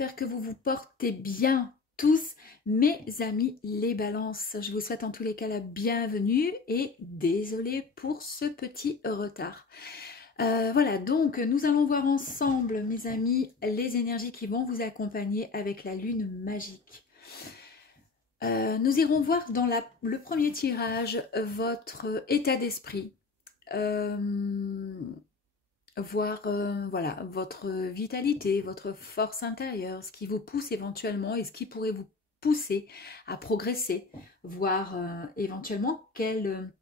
j'espère que vous vous portez bien tous, mes amis les balances. Je vous souhaite en tous les cas la bienvenue et désolée pour ce petit retard. Voilà, donc nous allons voir ensemble, mes amis, les énergies qui vont vous accompagner avec la lune magique. Nous irons voir dans le premier tirage votre état d'esprit. Voir voilà, votre vitalité, votre force intérieure, ce qui vous pousse éventuellement et ce qui pourrait vous pousser à progresser, voir éventuellement quelle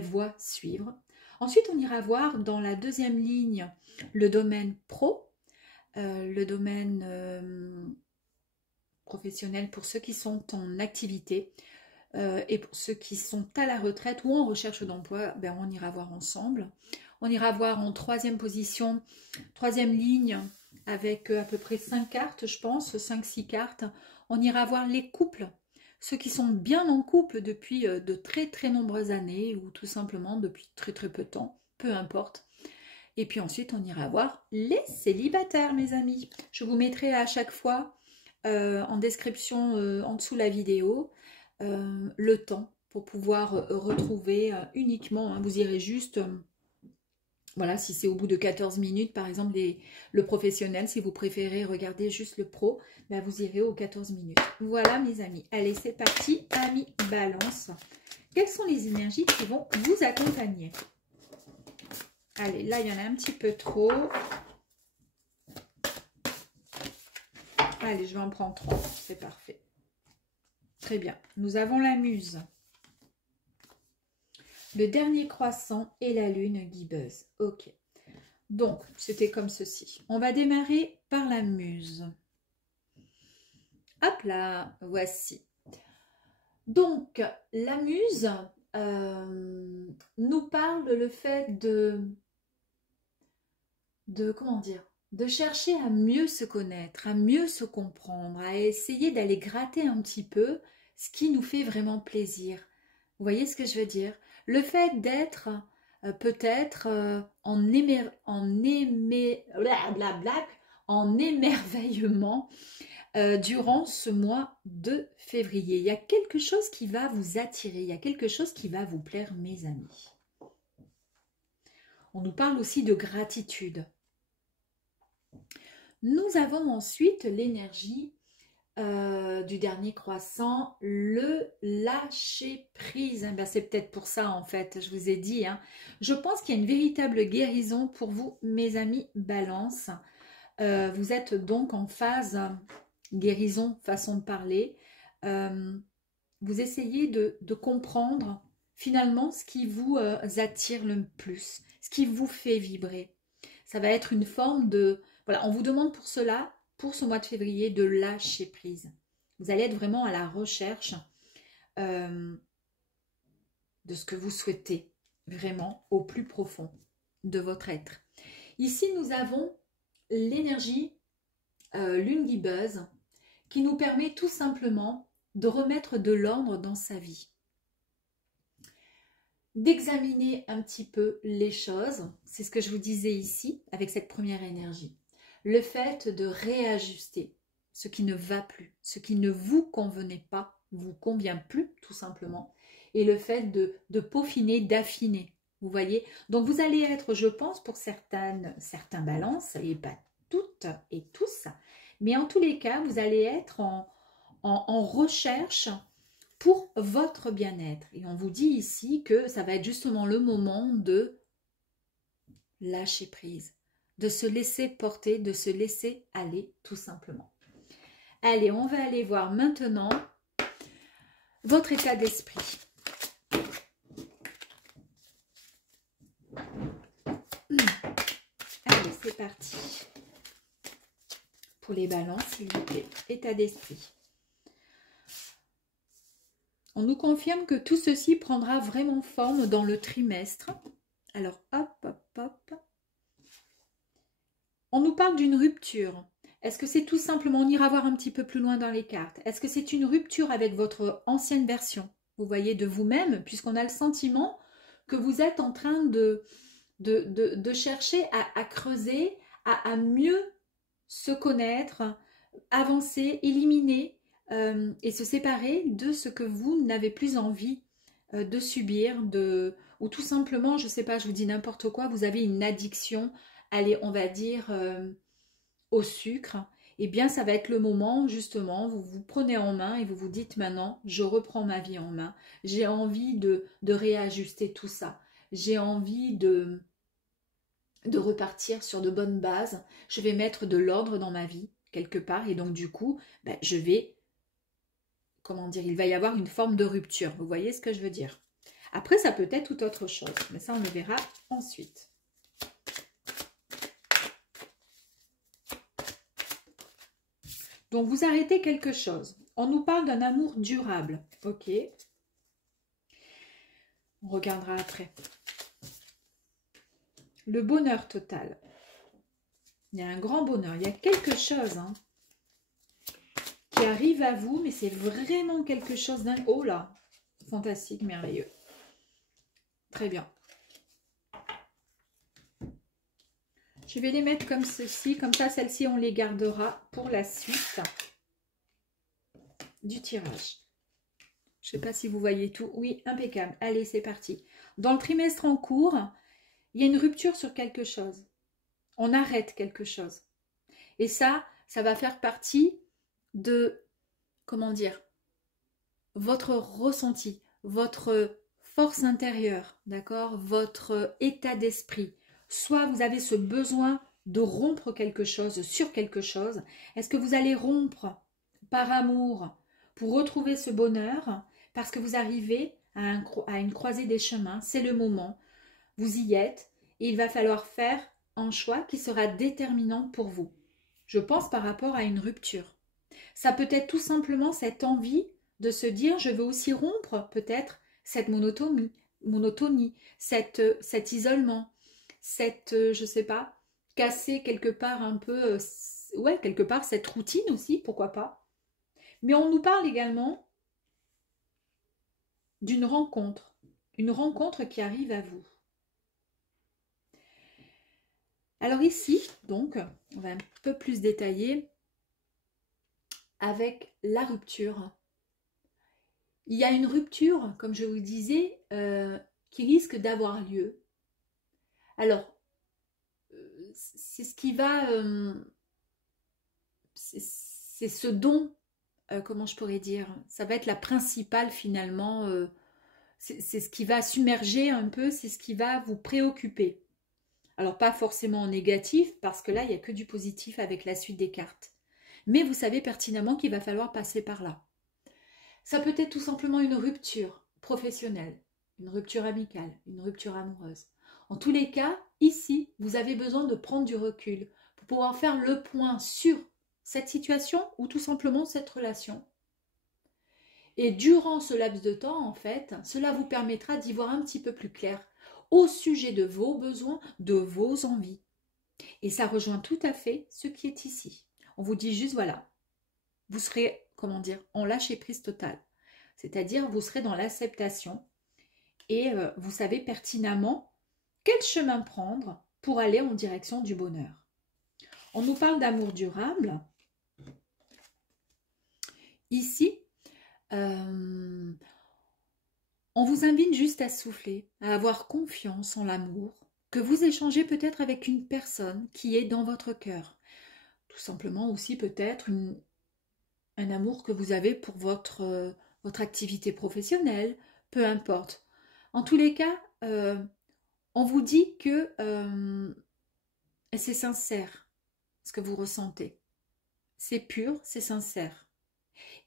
voie suivre. Ensuite, on ira voir dans la deuxième ligne le domaine pro, le domaine professionnel pour ceux qui sont en activité et pour ceux qui sont à la retraite ou en recherche d'emploi, ben, on ira voir ensemble. On ira voir en troisième position, troisième ligne, avec à peu près 5 cartes, je pense, 5-6 cartes. On ira voir les couples, ceux qui sont bien en couple depuis de très nombreuses années ou tout simplement depuis très peu de temps, peu importe. Et puis ensuite, on ira voir les célibataires, mes amis. Je vous mettrai à chaque fois en description en dessous la vidéo le temps pour pouvoir retrouver uniquement, hein, vous irez juste... voilà, si c'est au bout de 14 minutes, par exemple, le professionnel, si vous préférez regarder juste le pro, ben vous irez aux 14 minutes. Voilà, mes amis. Allez, c'est parti, amis balance. Quelles sont les énergies qui vont vous accompagner? Allez, là, il y en a un petit peu trop. Allez, je vais en prendre 3. C'est parfait. Très bien. Nous avons la muse. Le dernier croissant et la lune guibeuse. Ok. Donc, c'était comme ceci. On va démarrer par la muse. Hop là, voici. Donc, la muse nous parle le fait comment dire, de chercher à mieux se connaître, à mieux se comprendre, à essayer d'aller gratter un petit peu ce qui nous fait vraiment plaisir. Vous voyez ce que je veux dire? Le fait d'être peut-être en émerveillement durant ce mois de février. Il y a quelque chose qui va vous attirer, il y a quelque chose qui va vous plaire, mes amis. On nous parle aussi de gratitude. Nous avons ensuite l'énergie du dernier croissant, le lâcher prise. Ben, c'est peut-être pour ça en fait, je vous ai dit. Hein. Je pense qu'il y a une véritable guérison pour vous, mes amis balance. Vous êtes donc en phase guérison, façon de parler. Vous essayez de comprendre finalement ce qui vous attire le plus, ce qui vous fait vibrer. Ça va être une forme de... Voilà, on vous demande pour cela, pour ce mois de février, de lâcher prise. Vous allez être vraiment à la recherche de ce que vous souhaitez, vraiment au plus profond de votre être. Ici, nous avons l'énergie lune guibeuse qui nous permet tout simplement de remettre de l'ordre dans sa vie. D'examiner un petit peu les choses, c'est ce que je vous disais ici avec cette première énergie. Le fait de réajuster ce qui ne va plus, ce qui ne vous convenait pas, vous convient plus tout simplement, et le fait de peaufiner, d'affiner, vous voyez. Donc vous allez être, je pense, pour certains balances, et pas toutes et tous, mais en tous les cas, vous allez être en recherche pour votre bien-être. Et on vous dit ici que ça va être justement le moment de lâcher prise, de se laisser porter, de se laisser aller tout simplement. Allez, on va aller voir maintenant votre état d'esprit. Allez, c'est parti. Pour les balances, s'il vous plaît. État d'esprit. On nous confirme que tout ceci prendra vraiment forme dans le trimestre. Alors, hop, hop, hop. On nous parle d'une rupture. Est-ce que c'est tout simplement, on ira voir un petit peu plus loin dans les cartes. Est-ce que c'est une rupture avec votre ancienne version, vous voyez, de vous-même, puisqu'on a le sentiment que vous êtes en train de chercher à creuser, à mieux se connaître, avancer, éliminer et se séparer de ce que vous n'avez plus envie de subir, ou tout simplement, je ne sais pas, je vous dis n'importe quoi, vous avez une addiction, allez, on va dire au sucre, eh bien ça va être le moment justement, vous vous prenez en main et vous vous dites maintenant, je reprends ma vie en main, j'ai envie de réajuster tout ça, j'ai envie de repartir sur de bonnes bases, je vais mettre de l'ordre dans ma vie quelque part et donc du coup, ben, je vais, comment dire, il va y avoir une forme de rupture, vous voyez ce que je veux dire. Après ça peut être tout autre chose, mais ça on le verra ensuite. Donc, vous arrêtez quelque chose. On nous parle d'un amour durable. Ok. On regardera après. Le bonheur total. Il y a un grand bonheur. Il y a quelque chose qui arrive à vous, mais c'est vraiment quelque chose d'un... Oh là, fantastique, merveilleux. Très bien. Je vais les mettre comme ceci. Comme ça, celles-ci, on les gardera pour la suite du tirage. Je ne sais pas si vous voyez tout. Oui, impeccable. Allez, c'est parti. Dans le trimestre en cours, il y a une rupture sur quelque chose. On arrête quelque chose. Et ça va faire partie de, comment dire, votre ressenti, votre force intérieure, d'accord, votre état d'esprit. Soit vous avez ce besoin de rompre quelque chose sur quelque chose. Est-ce que vous allez rompre par amour pour retrouver ce bonheur parce que vous arrivez à une croisée des chemins? C'est le moment. Vous y êtes et il va falloir faire un choix qui sera déterminant pour vous. Je pense par rapport à une rupture. Ça peut être tout simplement cette envie de se dire je veux aussi rompre peut-être cette monotonie, cet isolement, je sais pas, casser quelque part un peu, ouais, quelque part cette routine aussi, pourquoi pas. Mais on nous parle également d'une rencontre, une rencontre qui arrive à vous. Alors ici, donc, on va un peu plus détailler avec la rupture. Il y a une rupture, comme je vous disais, qui risque d'avoir lieu. Alors, c'est ce qui va... c'est ce dont, comment je pourrais dire, ça va être la principale finalement, c'est ce qui va submerger un peu, c'est ce qui va vous préoccuper. Alors, pas forcément en négatif, parce que là, il n'y a que du positif avec la suite des cartes. Mais vous savez pertinemment qu'il va falloir passer par là. Ça peut être tout simplement une rupture professionnelle, une rupture amicale, une rupture amoureuse. En tous les cas, ici, vous avez besoin de prendre du recul pour pouvoir faire le point sur cette situation ou tout simplement cette relation. Et durant ce laps de temps, en fait, cela vous permettra d'y voir un petit peu plus clair au sujet de vos besoins, de vos envies. Et ça rejoint tout à fait ce qui est ici. On vous dit juste, voilà, vous serez, comment dire, en lâcher prise totale. C'est-à-dire, vous serez dans l'acceptation et vous savez pertinemment quel chemin prendre pour aller en direction du bonheur. On nous parle d'amour durable. Ici, on vous invite juste à souffler, à avoir confiance en l'amour, que vous échangez peut-être avec une personne qui est dans votre cœur. Tout simplement aussi peut-être un amour que vous avez pour votre activité professionnelle, peu importe. En tous les cas, on vous dit que c'est sincère ce que vous ressentez. C'est pur, c'est sincère.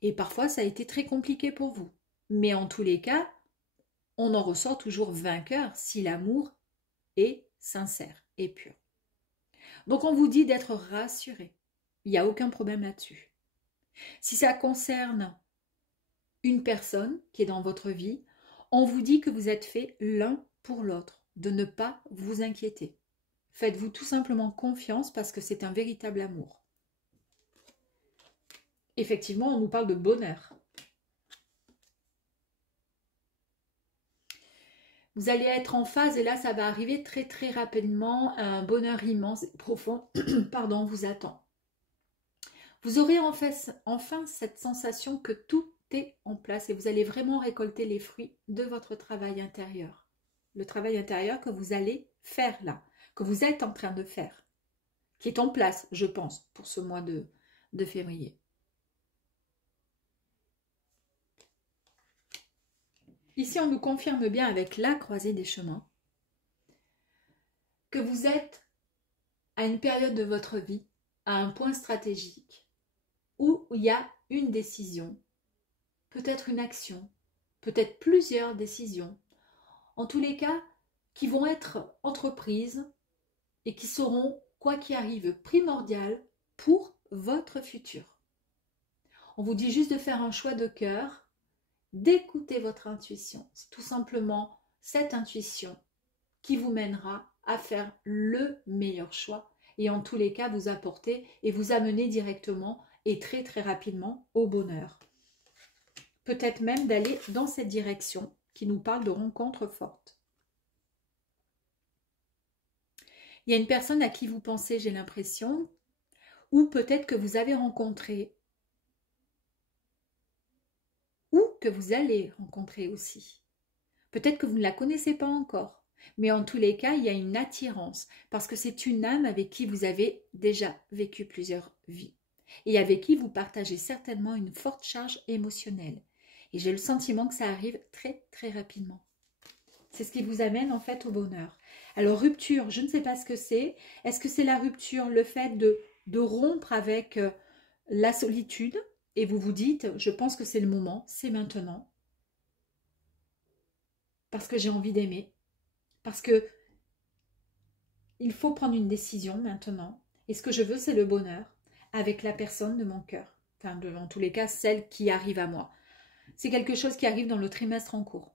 Et parfois, ça a été très compliqué pour vous. Mais en tous les cas, on en ressort toujours vainqueur si l'amour est sincère et pur. Donc, on vous dit d'être rassuré. Il n'y a aucun problème là-dessus. Si ça concerne une personne qui est dans votre vie, on vous dit que vous êtes fait l'un pour l'autre, de ne pas vous inquiéter. Faites-vous tout simplement confiance parce que c'est un véritable amour. Effectivement, on nous parle de bonheur. Vous allez être en phase et là, ça va arriver très très rapidement. Un bonheur immense et profond pardon, vous attend. Vous aurez enfin cette sensation que tout est en place et vous allez vraiment récolter les fruits de votre travail intérieur. Le travail intérieur que vous allez faire là, que vous êtes en train de faire, qui est en place, je pense, pour ce mois de février. Ici, on nous confirme bien avec la croisée des chemins que vous êtes à une période de votre vie, à un point stratégique, où il y a une décision, peut-être une action, peut-être plusieurs décisions, en tous les cas, qui vont être entreprises et qui seront, quoi qu'il arrive, primordiales pour votre futur. On vous dit juste de faire un choix de cœur, d'écouter votre intuition. C'est tout simplement cette intuition qui vous mènera à faire le meilleur choix et en tous les cas vous apporter et vous amener directement et très très rapidement au bonheur. Peut-être même d'aller dans cette direction qui nous parle de rencontres fortes. Il y a une personne à qui vous pensez, j'ai l'impression, ou peut-être que vous avez rencontré, ou que vous allez rencontrer aussi. Peut-être que vous ne la connaissez pas encore, mais en tous les cas, il y a une attirance, parce que c'est une âme avec qui vous avez déjà vécu plusieurs vies, et avec qui vous partagez certainement une forte charge émotionnelle. Et j'ai le sentiment que ça arrive très très rapidement. C'est ce qui vous amène en fait au bonheur. Alors rupture, je ne sais pas ce que c'est. Est-ce que c'est la rupture, le fait de rompre avec la solitude et vous vous dites, je pense que c'est le moment, c'est maintenant. Parce que j'ai envie d'aimer. Parce que il faut prendre une décision maintenant. Et ce que je veux, c'est le bonheur avec la personne de mon cœur. Enfin, en tous les cas, celle qui arrive à moi. C'est quelque chose qui arrive dans le trimestre en cours.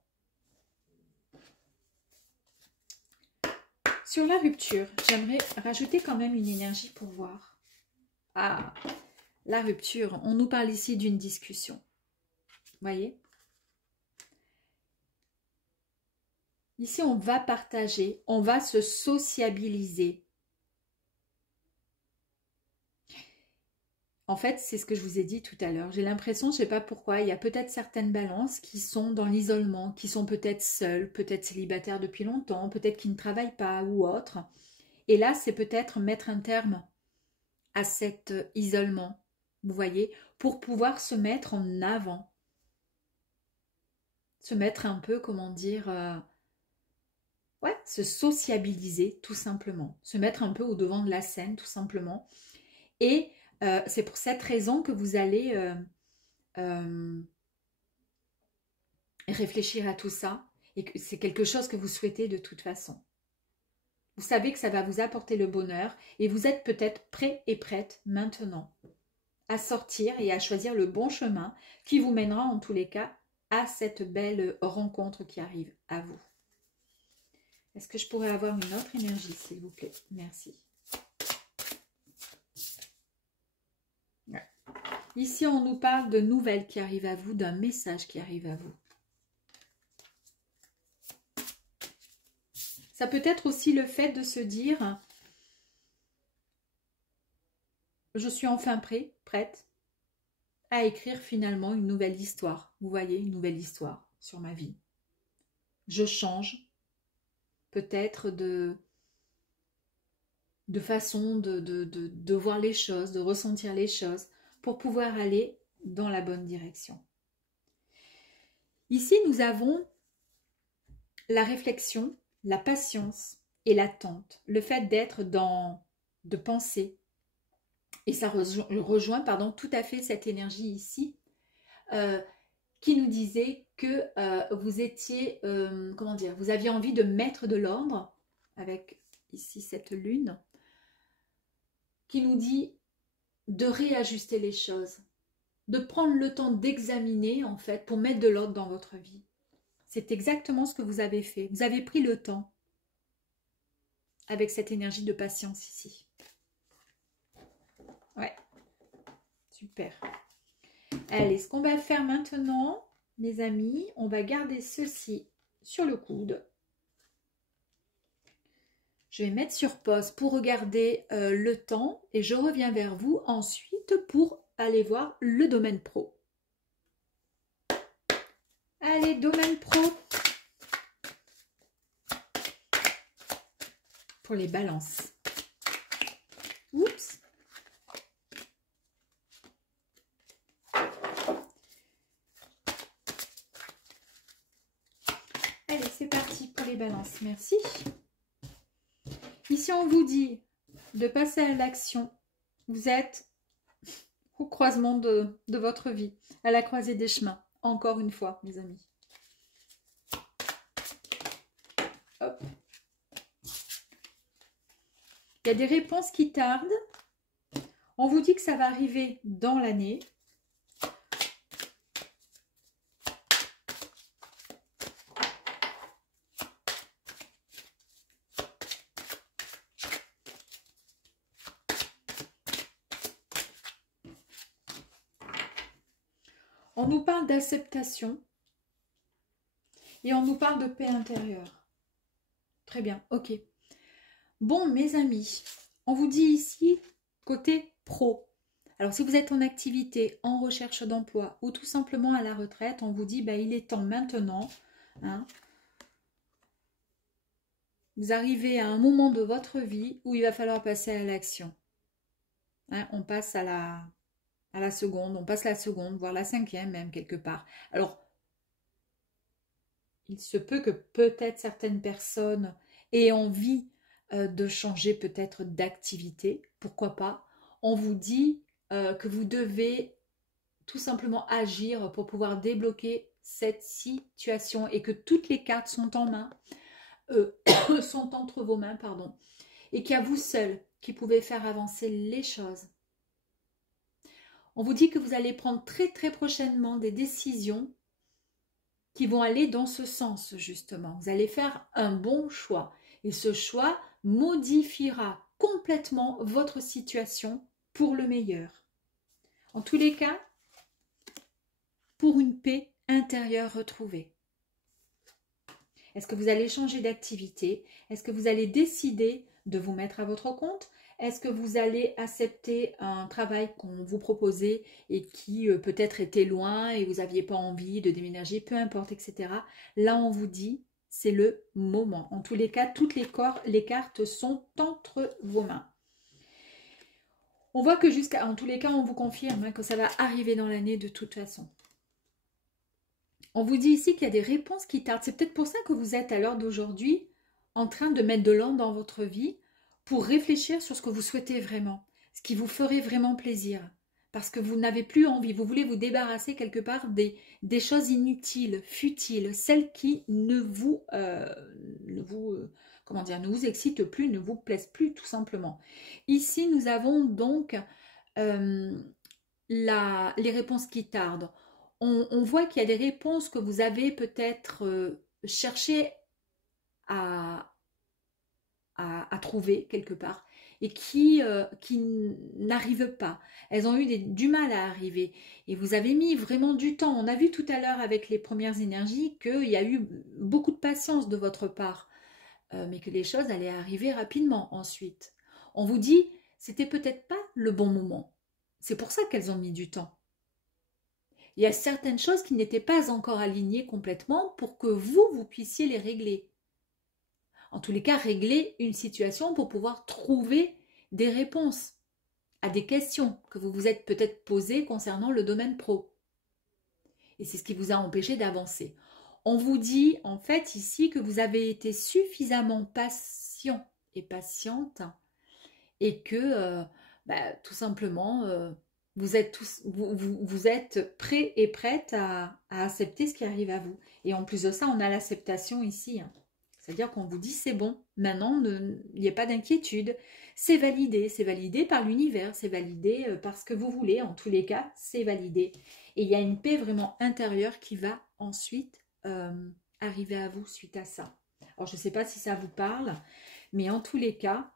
Sur la rupture, j'aimerais rajouter quand même une énergie pour voir. Ah, la rupture, on nous parle ici d'une discussion. Voyez? Ici, on va partager, on va se sociabiliser. En fait, c'est ce que je vous ai dit tout à l'heure. J'ai l'impression, je ne sais pas pourquoi, il y a peut-être certaines balances qui sont dans l'isolement, qui sont peut-être seules, peut-être célibataires depuis longtemps, peut-être qui ne travaillent pas ou autre. Et là, c'est peut-être mettre un terme à cet isolement, vous voyez, pour pouvoir se mettre en avant. Se mettre un peu, comment dire, ouais, se sociabiliser tout simplement. Se mettre un peu au devant de la scène tout simplement. Et c'est pour cette raison que vous allez réfléchir à tout ça et que c'est quelque chose que vous souhaitez de toute façon. Vous savez que ça va vous apporter le bonheur et vous êtes peut-être prêt et prête maintenant à sortir et à choisir le bon chemin qui vous mènera en tous les cas à cette belle rencontre qui arrive à vous. Est-ce que je pourrais avoir une autre énergie, s'il vous plaît? Merci. Ouais. Ici, on nous parle de nouvelles qui arrivent à vous, d'un message qui arrive à vous. Ça peut être aussi le fait de se dire « Je suis enfin prête à écrire finalement une nouvelle histoire. » Vous voyez, une nouvelle histoire sur ma vie. Je change peut-être de façon de voir les choses, de ressentir les choses pour pouvoir aller dans la bonne direction. Ici, nous avons la réflexion, la patience et l'attente, le fait d'être de penser. Et ça rejoint tout à fait cette énergie ici qui nous disait que vous étiez, comment dire, vous aviez envie de mettre de l'ordre avec ici cette lune qui nous dit de réajuster les choses, de prendre le temps d'examiner en fait pour mettre de l'ordre dans votre vie. C'est exactement ce que vous avez fait. Vous avez pris le temps avec cette énergie de patience ici. Ouais, super. Allez, ce qu'on va faire maintenant, mes amis, on va garder ceci sur le coude. Je vais mettre sur pause pour regarder le temps et je reviens vers vous ensuite pour aller voir le domaine pro. Allez, domaine pro. Pour les balances. Oups. Allez, c'est parti pour les balances. Merci. Ici, on vous dit de passer à l'action. Vous êtes au croisement de votre vie, à la croisée des chemins. Encore une fois, mes amis. Hop. Il y a des réponses qui tardent. On vous dit que ça va arriver dans l'année. On nous parle d'acceptation et on nous parle de paix intérieure. Très bien, ok. Bon, mes amis, on vous dit ici, côté pro. Alors, si vous êtes en activité, en recherche d'emploi ou tout simplement à la retraite, on vous dit, bah, il est temps maintenant. Hein, vous arrivez à un moment de votre vie où il va falloir passer à l'action. Hein, on passe à la seconde, on passe la seconde, voire la cinquième même quelque part. Alors, il se peut que peut-être certaines personnes aient envie de changer peut-être d'activité, pourquoi pas. On vous dit que vous devez tout simplement agir pour pouvoir débloquer cette situation et que toutes les cartes sont en main, sont entre vos mains, pardon, et qu'il y a vous seul qui pouvez faire avancer les choses. On vous dit que vous allez prendre très très prochainement des décisions qui vont aller dans ce sens justement. Vous allez faire un bon choix et ce choix modifiera complètement votre situation pour le meilleur. En tous les cas, pour une paix intérieure retrouvée. Est-ce que vous allez changer d'activité? Est-ce que vous allez décider de vous mettre à votre compte? Est-ce que vous allez accepter un travail qu'on vous proposait et qui peut-être était loin et vous n'aviez pas envie de déménager, peu importe, etc. Là, on vous dit, c'est le moment. En tous les cas, toutes les cartes sont entre vos mains. On voit que en tous les cas, on vous confirme que ça va arriver dans l'année de toute façon. On vous dit ici qu'il y a des réponses qui tardent. C'est peut-être pour ça que vous êtes à l'heure d'aujourd'hui en train de mettre de l'ordre dans votre vie pour réfléchir sur ce que vous souhaitez vraiment, ce qui vous ferait vraiment plaisir. Parce que vous n'avez plus envie, vous voulez vous débarrasser quelque part des choses inutiles, futiles, celles qui ne vous excitent plus, ne vous plaisent plus tout simplement. Ici, nous avons donc les réponses qui tardent. On voit qu'il y a des réponses que vous avez peut-être cherché à trouver quelque part et qui n'arrivent pas. Elles ont eu du mal à arriver et vous avez mis vraiment du temps. On a vu tout à l'heure avec les premières énergies qu'il y a eu beaucoup de patience de votre part, mais que les choses allaient arriver rapidement ensuite. On vous dit, c'était peut-être pas le bon moment. C'est pour ça qu'elles ont mis du temps. Il y a certaines choses qui n'étaient pas encore alignées complètement pour que vous puissiez les régler. En tous les cas, régler une situation pour pouvoir trouver des réponses à des questions que vous vous êtes peut-être posées concernant le domaine pro. Et c'est ce qui vous a empêché d'avancer. On vous dit en fait ici que vous avez été suffisamment patient et patiente et que tout simplement vous êtes prêts et prêtes à accepter ce qui arrive à vous. Et en plus de ça, on a l'acceptation ici. Hein. C'est-à-dire qu'on vous dit c'est bon, maintenant il n'y a pas d'inquiétude, c'est validé par l'univers, c'est validé par ce que vous voulez, en tous les cas, c'est validé. Et il y a une paix vraiment intérieure qui va ensuite arriver à vous suite à ça. Alors je ne sais pas si ça vous parle, mais en tous les cas,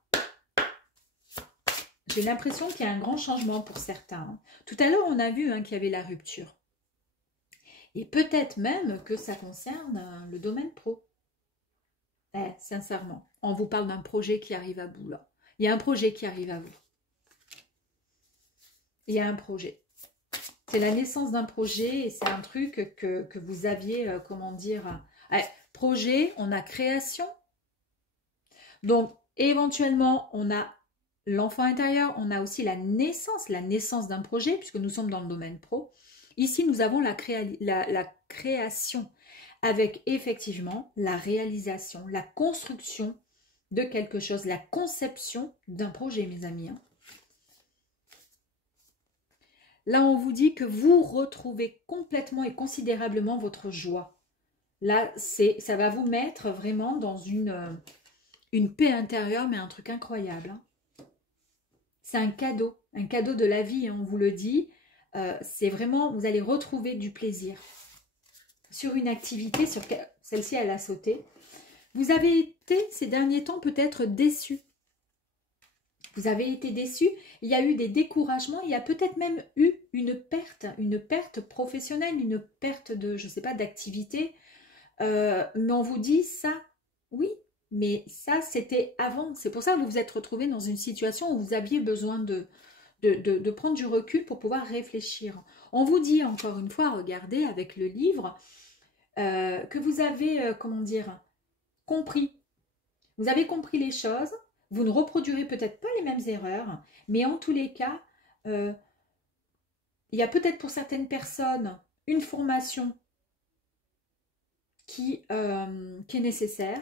j'ai l'impression qu'il y a un grand changement pour certains. Hein. Tout à l'heure, on a vu qu'il y avait la rupture. Et peut-être même que ça concerne le domaine pro. Sincèrement, on vous parle d'un projet qui arrive à bout là. Il y a un projet qui arrive à vous. Il y a un projet. C'est la naissance d'un projet et c'est un truc que vous aviez, comment dire, projet, on a création. Donc, éventuellement, on a l'enfant intérieur, on a aussi la naissance d'un projet, puisque nous sommes dans le domaine pro. Ici, nous avons la création, avec effectivement la réalisation, la construction de quelque chose, la conception d'un projet, mes amis. Hein. Là, on vous dit que vous retrouvez complètement et considérablement votre joie. Là, ça va vous mettre vraiment dans une paix intérieure, mais un truc incroyable. Hein. C'est un cadeau de la vie, hein, on vous le dit. C'est vraiment, vous allez retrouver du plaisir sur une activité, sur celle-ci, elle a sauté. Vous avez été, ces derniers temps, peut-être déçu. Vous avez été déçu, il y a eu des découragements, il y a peut-être même eu une perte professionnelle, une perte de, je ne sais pas, d'activité. Mais on vous dit ça, oui, mais ça c'était avant. C'est pour ça que vous vous êtes retrouvé dans une situation où vous aviez besoin de prendre du recul pour pouvoir réfléchir. On vous dit encore une fois, regardez avec le livre, que vous avez, comment dire, compris. Vous avez compris les choses. Vous ne reproduirez peut-être pas les mêmes erreurs, mais en tous les cas, il y a peut-être pour certaines personnes une formation qui est nécessaire.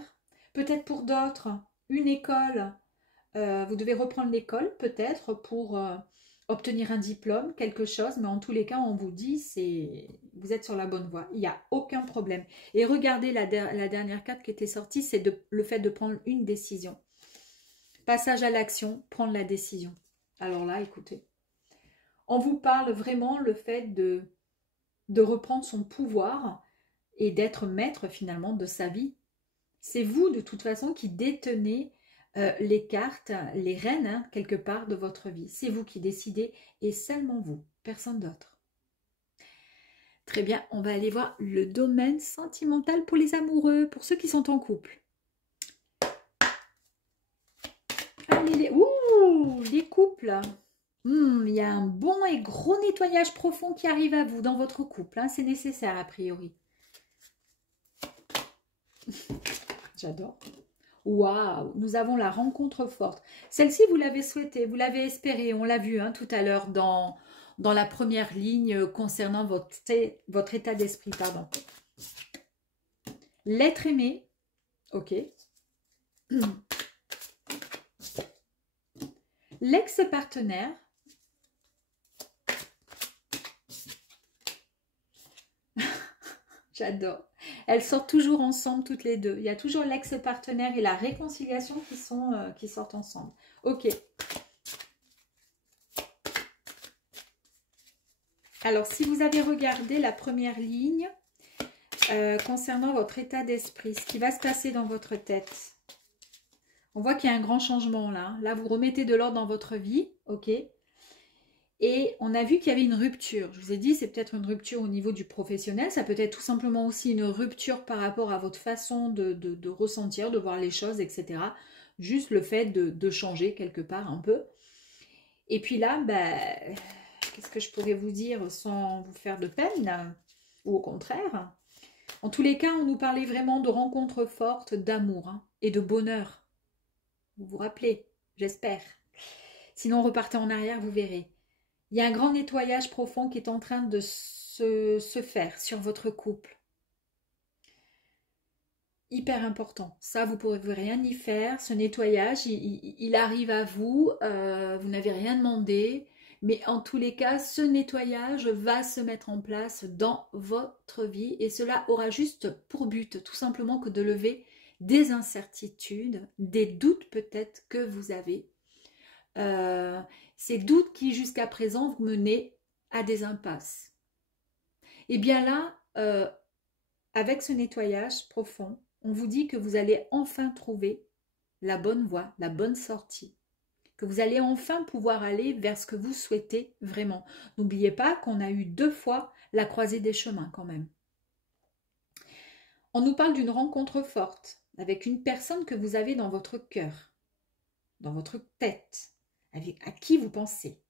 Peut-être pour d'autres, une école. Vous devez reprendre l'école peut-être pour obtenir un diplôme, quelque chose. Mais en tous les cas, on vous dit, vous êtes sur la bonne voie. Il n'y a aucun problème. Et regardez la dernière carte qui était sortie, c'est le fait de prendre une décision. Passage à l'action, prendre la décision. Alors là, écoutez, on vous parle vraiment le fait de reprendre son pouvoir et d'être maître finalement de sa vie. C'est vous de toute façon qui détenez les cartes, les rênes hein, quelque part de votre vie. C'est vous qui décidez et seulement vous, personne d'autre. Très bien, on va aller voir le domaine sentimental pour les amoureux, pour ceux qui sont en couple. Allez, les couples. Il y a un bon et gros nettoyage profond qui arrive à vous dans votre couple. Hein, c'est nécessaire a priori. J'adore. Waouh, nous avons la rencontre forte. Celle-ci, vous l'avez souhaitée, vous l'avez espérée. On l'a vu hein, tout à l'heure dans la première ligne concernant votre état d'esprit. Pardon. L'être aimé. Ok. L'ex-partenaire. J'adore. Elles sortent toujours ensemble toutes les deux. Il y a toujours l'ex-partenaire et la réconciliation qui sortent ensemble. Ok. Alors, si vous avez regardé la première ligne concernant votre état d'esprit, ce qui va se passer dans votre tête, on voit qu'il y a un grand changement là. Là, vous remettez de l'ordre dans votre vie. Ok. Et on a vu qu'il y avait une rupture. Je vous ai dit, c'est peut-être une rupture au niveau du professionnel. Ça peut être tout simplement aussi une rupture par rapport à votre façon de ressentir, de voir les choses, etc. Juste le fait de changer quelque part un peu. Et puis là, qu'est-ce que je pourrais vous dire sans vous faire de peine? Ou au contraire. En tous les cas, on nous parlait vraiment de rencontres fortes, d'amour hein, et de bonheur. Vous vous rappelez? J'espère. Sinon, repartez en arrière, vous verrez. Il y a un grand nettoyage profond qui est en train de se faire sur votre couple. Hyper important. Ça, vous ne pourrez rien y faire. Ce nettoyage, il arrive à vous. Vous n'avez rien demandé. Mais en tous les cas, ce nettoyage va se mettre en place dans votre vie. Et cela aura juste pour but, tout simplement, que de lever des incertitudes, des doutes peut-être que vous avez. Ces doutes qui jusqu'à présent vous menaient à des impasses. Et bien là, avec ce nettoyage profond, on vous dit que vous allez enfin trouver la bonne voie, la bonne sortie, que vous allez enfin pouvoir aller vers ce que vous souhaitez vraiment. N'oubliez pas qu'on a eu 2 fois la croisée des chemins quand même. On nous parle d'une rencontre forte. avec une personne que vous avez dans votre cœur, dans votre tête, à qui vous pensez,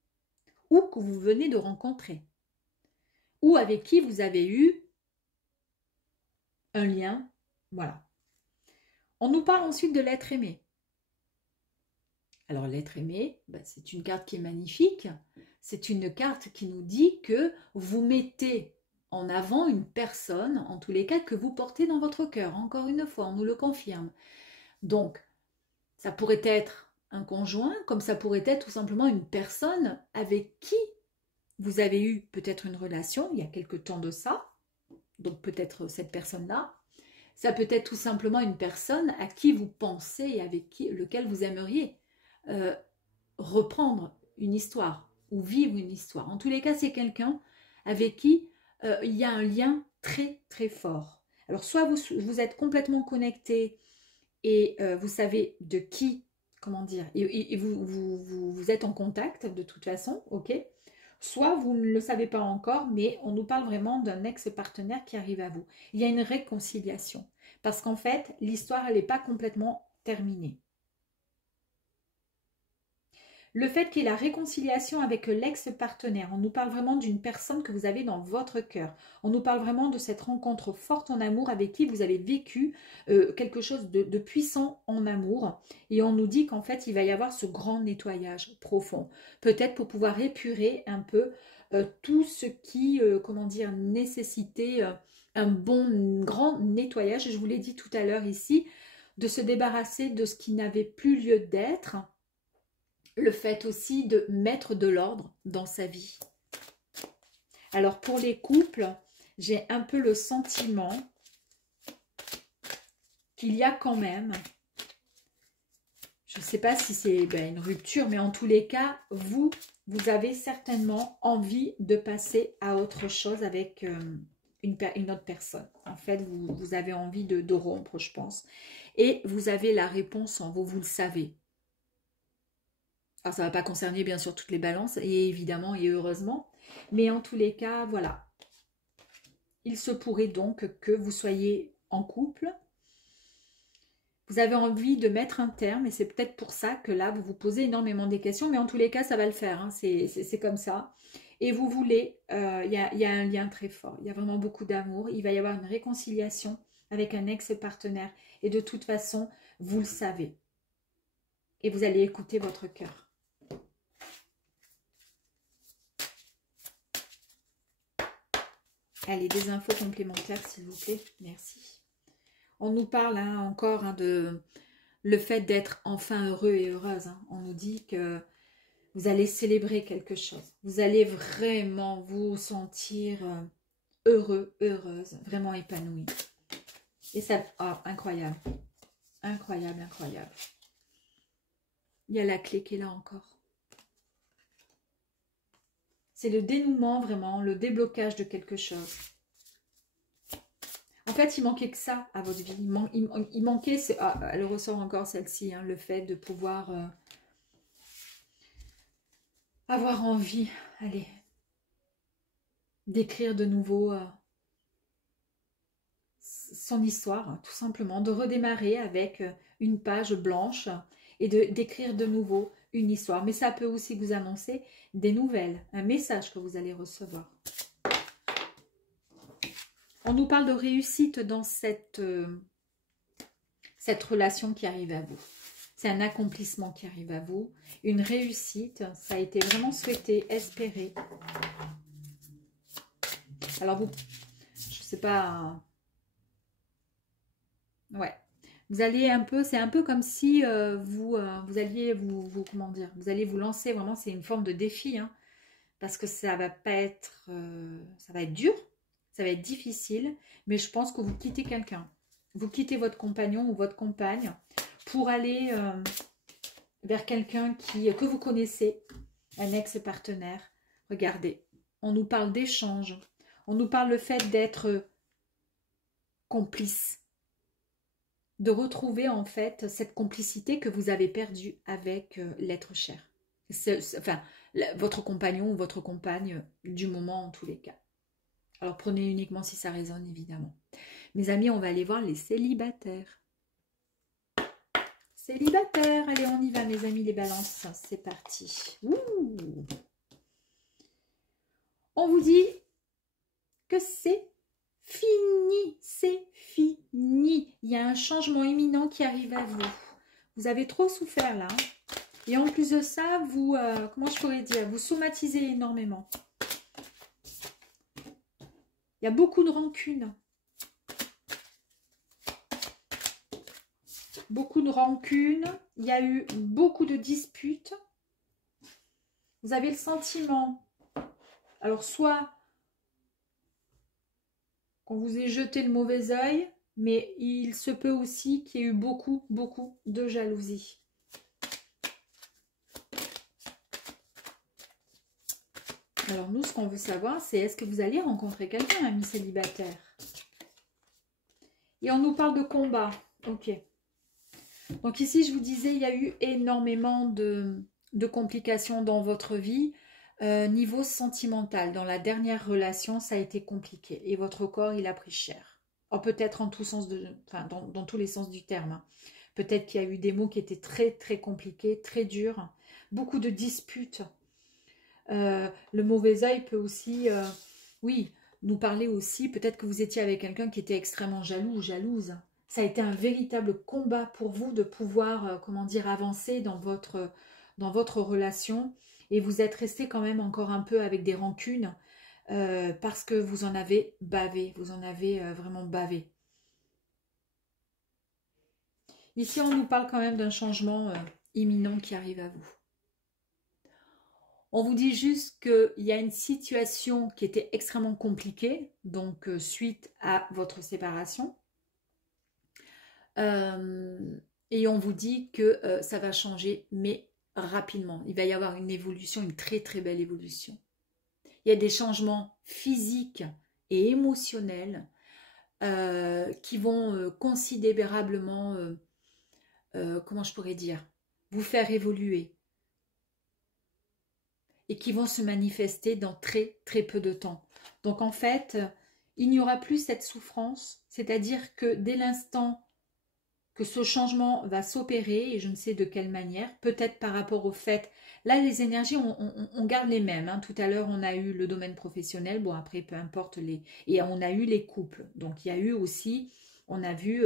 ou que vous venez de rencontrer, ou avec qui vous avez eu un lien, voilà. On nous parle ensuite de l'être aimé. Alors l'être aimé, c'est une carte qui est magnifique. C'est une carte qui nous dit que vous mettez en avant une personne, en tous les cas, que vous portez dans votre cœur. Encore une fois, on nous le confirme. Donc, ça pourrait être un conjoint, comme ça pourrait être tout simplement une personne avec qui vous avez eu peut-être une relation il y a quelque temps de ça. Donc peut-être cette personne-là. Ça peut être tout simplement une personne à qui vous pensez et avec lequel vous aimeriez reprendre une histoire ou vivre une histoire. En tous les cas, c'est quelqu'un avec qui il y a un lien très très fort. Alors soit vous êtes complètement connecté et vous savez de qui, comment dire, et vous êtes en contact de toute façon, ok. Soit vous ne le savez pas encore, mais on nous parle vraiment d'un ex-partenaire qui arrive à vous. Il y a une réconciliation. Parce qu'en fait, l'histoire, elle n'est pas complètement terminée. Le fait qu'il y ait la réconciliation avec l'ex-partenaire, on nous parle vraiment d'une personne que vous avez dans votre cœur. On nous parle vraiment de cette rencontre forte en amour avec qui vous avez vécu quelque chose de puissant en amour. Et on nous dit qu'en fait, il va y avoir ce grand nettoyage profond. Peut-être pour pouvoir épurer un peu tout ce qui, comment dire, nécessitait un bon, grand nettoyage. Je vous l'ai dit tout à l'heure ici, de se débarrasser de ce qui n'avait plus lieu d'être. Le fait aussi de mettre de l'ordre dans sa vie. Alors pour les couples, j'ai un peu le sentiment qu'il y a quand même, je ne sais pas si c'est une rupture, mais en tous les cas, vous avez certainement envie de passer à autre chose avec une autre personne. En fait, vous avez envie de rompre, je pense. Et vous avez la réponse en vous, vous le savez. Alors, ça ne va pas concerner bien sûr toutes les balances, et évidemment et heureusement. Mais en tous les cas, voilà. Il se pourrait donc que vous soyez en couple. Vous avez envie de mettre un terme, et c'est peut-être pour ça que là, vous vous posez énormément des questions. Mais en tous les cas, ça va le faire. Hein, c'est comme ça. Et vous voulez, il y a un lien très fort. Il y a vraiment beaucoup d'amour. Il va y avoir une réconciliation avec un ex-partenaire. Et de toute façon, vous le savez. Et vous allez écouter votre cœur. Allez, des infos complémentaires, s'il vous plaît. Merci. On nous parle encore de le fait d'être enfin heureux et heureuse. Hein. On nous dit que vous allez célébrer quelque chose. Vous allez vraiment vous sentir heureux, heureuse, vraiment épanoui. Et ça, incroyable. Incroyable, incroyable. Il y a la clé qui est là encore. C'est le dénouement, vraiment, le déblocage de quelque chose. En fait, il manquait que ça à votre vie. Il manquait, elle ressort encore celle-ci, hein, le fait de pouvoir avoir envie, allez, d'écrire de nouveau son histoire, hein, tout simplement, de redémarrer avec une page blanche et d'écrire de nouveau une histoire. Mais ça peut aussi vous annoncer des nouvelles, un message que vous allez recevoir. On nous parle de réussite dans cette relation qui arrive à vous. C'est un accomplissement qui arrive à vous. Une réussite, ça a été vraiment souhaité, espéré. Alors vous, je sais pas... Ouais. Vous allez un peu, c'est un peu comme si vous alliez comment dire, vous allez vous lancer vraiment, c'est une forme de défi, hein, parce que ça va pas être, ça va être dur, ça va être difficile, mais je pense que vous quittez quelqu'un. Vous quittez votre compagnon ou votre compagne pour aller vers quelqu'un que vous connaissez, un ex-partenaire. Regardez, on nous parle d'échange, on nous parle le fait d'être complice, de retrouver en fait cette complicité que vous avez perdue avec l'être cher. Enfin, votre compagnon ou votre compagne du moment en tous les cas. Alors prenez uniquement si ça résonne évidemment. Mes amis, on va aller voir les célibataires. célibataire. Allez, on y va, mes amis, les balances. C'est parti. Ouh. On vous dit que c'est fini. C'est fini. Il y a un changement imminent qui arrive à vous. Vous avez trop souffert là. Et en plus de ça, vous, comment je pourrais dire, vous somatisez énormément. Il y a beaucoup de rancune. Beaucoup de rancune. Il y a eu beaucoup de disputes. Vous avez le sentiment, alors soit qu'on vous ait jeté le mauvais œil, mais il se peut aussi qu'il y ait eu beaucoup de jalousie. Alors nous, ce qu'on veut savoir, c'est est-ce que vous allez rencontrer quelqu'un, ami célibataire? Et on nous parle de combat. Ok. Donc ici, je vous disais, il y a eu énormément de complications dans votre vie. Niveau sentimental, dans la dernière relation, ça a été compliqué. Et votre corps, il a pris cher. Oh, peut-être en tout sens dans tous les sens du terme. Hein. Peut-être qu'il y a eu des mots qui étaient très compliqués, très durs. Beaucoup de disputes. Le mauvais œil peut aussi, oui, nous parler aussi. Peut-être que vous étiez avec quelqu'un qui était extrêmement jaloux ou jalouse. Ça a été un véritable combat pour vous de pouvoir, comment dire, avancer dans votre relation. Et vous êtes resté quand même encore un peu avec des rancunes parce que vous en avez bavé. Vous en avez vraiment bavé. Ici, on nous parle quand même d'un changement imminent qui arrive à vous. On vous dit juste qu'il y a une situation qui était extrêmement compliquée, donc suite à votre séparation. Et on vous dit que ça va changer, mais rapidement. Il va y avoir une évolution, une très belle évolution. Il y a des changements physiques et émotionnels qui vont considérablement, comment je pourrais dire, vous faire évoluer. Et qui vont se manifester dans très peu de temps. Donc en fait, il n'y aura plus cette souffrance, c'est-à-dire que dès l'instant que ce changement va s'opérer, et je ne sais de quelle manière, peut-être par rapport au fait, là les énergies, on garde les mêmes, hein. Tout à l'heure on a eu le domaine professionnel, bon après peu importe, et on a eu les couples, donc il y a eu aussi, on a vu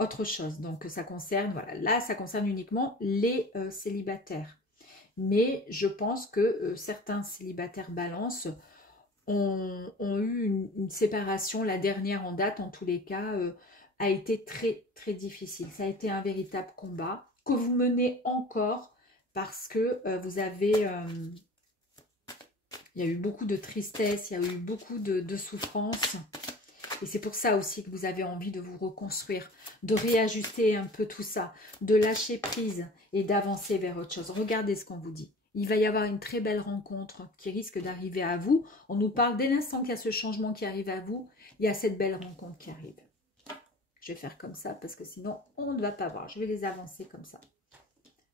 autre chose, donc ça concerne, voilà, là ça concerne uniquement les célibataires. Mais je pense que certains célibataires balance ont eu une séparation, la dernière en date en tous les cas, a été très difficile. Ça a été un véritable combat que vous menez encore parce que vous avez... il y a eu beaucoup de tristesse, il y a eu beaucoup de souffrance. Et c'est pour ça aussi que vous avez envie de vous reconstruire, de réajuster un peu tout ça, de lâcher prise et d'avancer vers autre chose. Regardez ce qu'on vous dit. Il va y avoir une très belle rencontre qui risque d'arriver à vous. On nous parle dès l'instant qu'il y a ce changement qui arrive à vous, il y a cette belle rencontre qui arrive. Je vais faire comme ça parce que sinon on ne va pas voir. Je vais les avancer comme ça.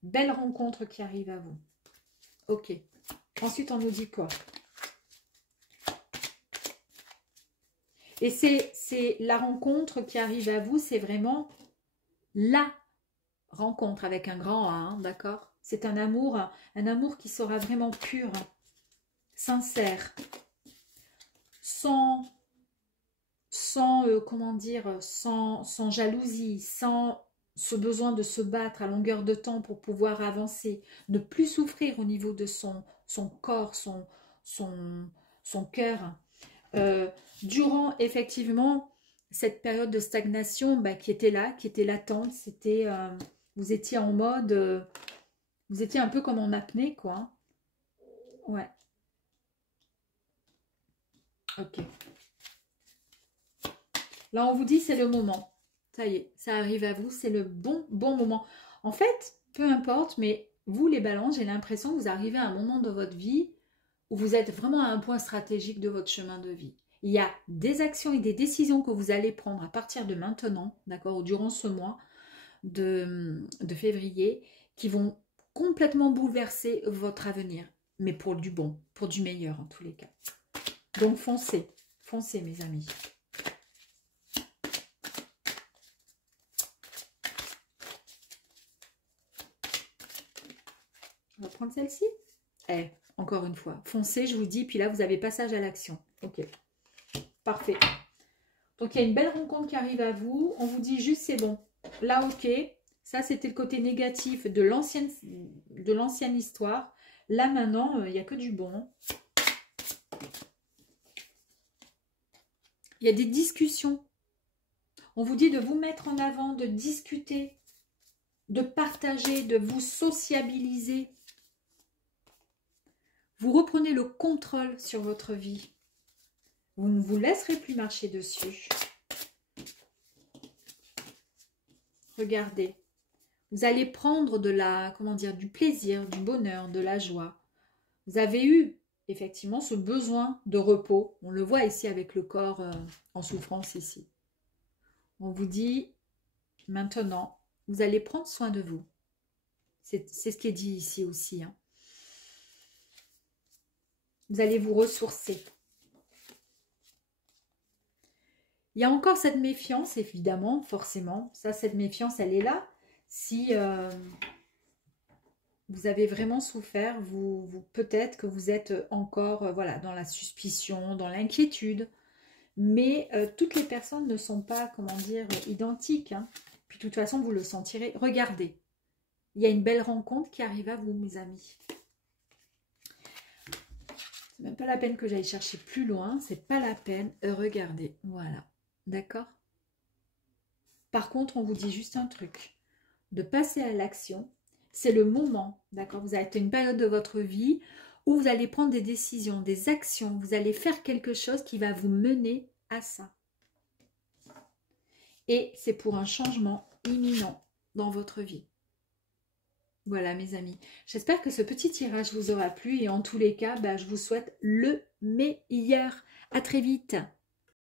Belle rencontre qui arrive à vous. Ok. Ensuite, on nous dit quoi ? Et c'est la rencontre qui arrive à vous, c'est vraiment la rencontre avec un grand A, hein, d'accord? C'est un amour qui sera vraiment pur, sincère, sans comment dire, sans jalousie, sans ce besoin de se battre à longueur de temps pour pouvoir avancer, ne plus souffrir au niveau de son corps, son cœur. Durant effectivement cette période de stagnation qui était là, qui était latente, c'était vous étiez en mode, vous étiez un peu comme en apnée quoi. Ouais. Ok. Là on vous dit c'est le moment. Ça y est, ça arrive à vous, c'est le bon moment. En fait, peu importe, mais vous les balances, j'ai l'impression que vous arrivez à un moment de votre vie où vous êtes vraiment à un point stratégique de votre chemin de vie. Il y a des actions et des décisions que vous allez prendre à partir de maintenant, d'accord, ou durant ce mois de février, qui vont complètement bouleverser votre avenir, mais pour du bon, pour du meilleur en tous les cas. Donc foncez, foncez mes amis. On va prendre celle-ci. Eh, encore une fois, foncez, je vous dis, puis là, vous avez passage à l'action. Ok, parfait. Donc, il y a une belle rencontre qui arrive à vous. On vous dit juste, c'est bon. Là, ok. Ça, c'était le côté négatif de l'ancienne histoire. Là, maintenant, il n'y a que du bon. Il y a des discussions. On vous dit de vous mettre en avant, de discuter, de partager, de vous sociabiliser. Vous reprenez le contrôle sur votre vie. Vous ne vous laisserez plus marcher dessus. Regardez. Vous allez prendre de la, comment dire, du plaisir, du bonheur, de la joie. Vous avez eu effectivement ce besoin de repos. On le voit ici avec le corps en souffrance ici. On vous dit maintenant, vous allez prendre soin de vous. C'est ce qui est dit ici aussi. Hein. Vous allez vous ressourcer. Il y a encore cette méfiance, évidemment, forcément. Ça, cette méfiance, elle est là. Si vous avez vraiment souffert, peut-être que vous êtes encore voilà, dans la suspicion, dans l'inquiétude. Mais toutes les personnes ne sont pas, comment dire, identiques. Hein. Puis de toute façon, vous le sentirez. Regardez, il y a une belle rencontre qui arrive à vous, mes amis. C'est même pas la peine que j'aille chercher plus loin. C'est pas la peine. Regardez, voilà. D'accord? Par contre, on vous dit juste un truc. De passer à l'action, c'est le moment. D'accord? Vous avez une période de votre vie où vous allez prendre des décisions, des actions. Vous allez faire quelque chose qui va vous mener à ça. Et c'est pour un changement imminent dans votre vie. Voilà, mes amis. J'espère que ce petit tirage vous aura plu. Et en tous les cas, je vous souhaite le meilleur. À très vite.